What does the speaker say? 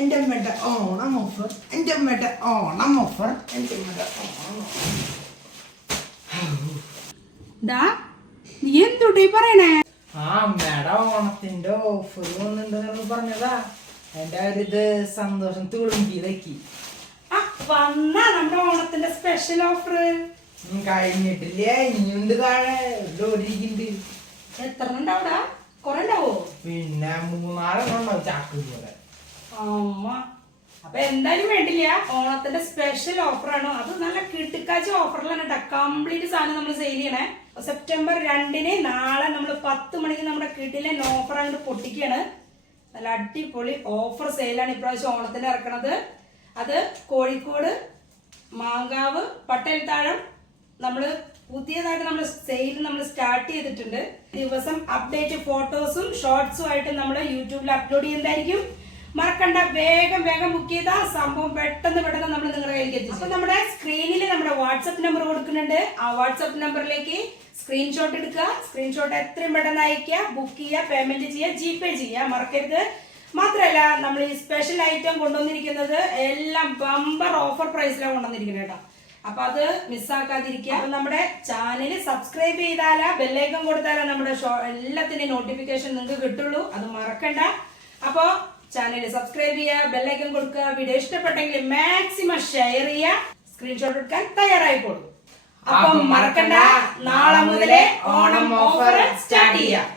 എൻ്റെ അമ്മയുടെ ഓണം ഓഫർ, എൻ്റെ അമ്മയുടെ ഓണം ഓഫർ, എൻ്റെ അമ്മയുടെ ഓണം ഓഫർ. നീ എന്തുട്ടി പറയണേ? ആ അമ്മയുടെ ഓണത്തിന്റെ ഓഫർ വന്നിട്ടുണ്ടെന്ന് പറഞ്ഞതാ. എന്റെ ഒരു ഇത് സന്തോഷം തുളുമ്പിയതാക്കി. വന്ന നമ്മുടെ ഓണത്തിന്റെ സ്പെഷ്യൽ ഓഫർ കഴിഞ്ഞിട്ടില്ല, ഇനിയുണ്ട് താഴെ ഓടിക്കുന്നുണ്ട്. എത്ര ഉണ്ടാവൂടാ? കൊറേ ഉണ്ടാവോ? പിന്നെ 3-4 ഉണ്ടാവും ചാക്ക് പോലെ. അമ്മ അപ്പൊ എന്തായാലും വേണ്ടില്ല, ഓണത്തിന്റെ സ്പെഷ്യൽ ഓഫറാണ്. അത് നല്ല കിട്ടുക്കാച്ച ഓഫറിലാണ് കേട്ടോ. കംപ്ലീറ്റ് സാധനം നമ്മൾ സെയിൽ ചെയ്യണേ. സെപ്റ്റംബർ 2-ന് നാളെ നമ്മൾ 10 മണിക്ക് നമ്മുടെ കിട്ടിലെ ഓഫർ അങ്ങോട്ട് പൊട്ടിക്കാണ്. നല്ല അടിപൊളി ഓഫർ സെയിലാണ് ഇപ്രാവശ്യം ഓണത്തിന് ഇറക്കണത്. അത് കോഴിക്കോട്, മാങ്കാവ്, പട്ടേൽത്താഴം നമ്മള് പുതിയതായിട്ട് നമ്മൾ സെയിൽ നമ്മൾ സ്റ്റാർട്ട് ചെയ്തിട്ടുണ്ട്. ദിവസം അപ്ഡേറ്റ് ഫോട്ടോസും ഷോർട്സും ആയിട്ട് നമ്മൾ യൂട്യൂബിൽ അപ്ലോഡ് ചെയ്യുന്നതായിരിക്കും. മറക്കണ്ട, വേഗം വേഗം ബുക്ക് ചെയ്താ സംഭവം പെട്ടെന്ന് നമ്മൾ നിങ്ങളുടെ കയ്യിലേക്ക് എത്തിച്ചു. അപ്പൊ നമ്മുടെ സ്ക്രീനിൽ നമ്മുടെ വാട്സപ്പ് നമ്പർ കൊടുക്കുന്നുണ്ട്. ആ വാട്സപ്പ് നമ്പറിലേക്ക് സ്ക്രീൻഷോട്ട് എടുക്കുക. സ്ക്രീൻഷോട്ട് എത്രയും പെട്ടെന്ന് അയക്കുക, ബുക്ക് ചെയ്യുക, പേയ്മെന്റ് ചെയ്യുക, ജിപേ ചെയ്യുക, മറക്കരുത്. മാത്രല്ല നമ്മൾ ഈ സ്പെഷ്യൽ ഐറ്റം കൊണ്ടുവന്നിരിക്കുന്നത് എല്ലാം ബമ്പർ ഓഫർ പ്രൈസിലാണ് കൊണ്ടുവന്നിരിക്കുന്നത് കേട്ടോ. അപ്പൊ അത് മിസ്സാക്കാതിരിക്കുക. അപ്പൊ നമ്മുടെ ചാനൽ സബ്സ്ക്രൈബ് ചെയ്താലാ ബെല്ലൈക്കൺ കൊടുത്താലാ നമ്മുടെ എല്ലാത്തിന്റെയും നോട്ടിഫിക്കേഷൻ നിങ്ങൾക്ക് കിട്ടുള്ളൂ. അത് മറക്കണ്ട. അപ്പൊ ചാനൽ സബ്സ്ക്രൈബ് ചെയ്യുക, ബെല്ലൈക്കൺ കൊടുക്കുക. വീഡിയോ ഇഷ്ടപ്പെട്ടെങ്കിൽ മാക്സിമം ഷെയർ ചെയ്യുക, സ്ക്രീൻഷോട്ട് എടുക്കാൻ തയ്യാറായിക്കോളൂ. അപ്പം മറക്കണ്ട, നാളെ മുതലേ ഓണം ഓഫർ സ്റ്റാർട്ട് ചെയ്യാം.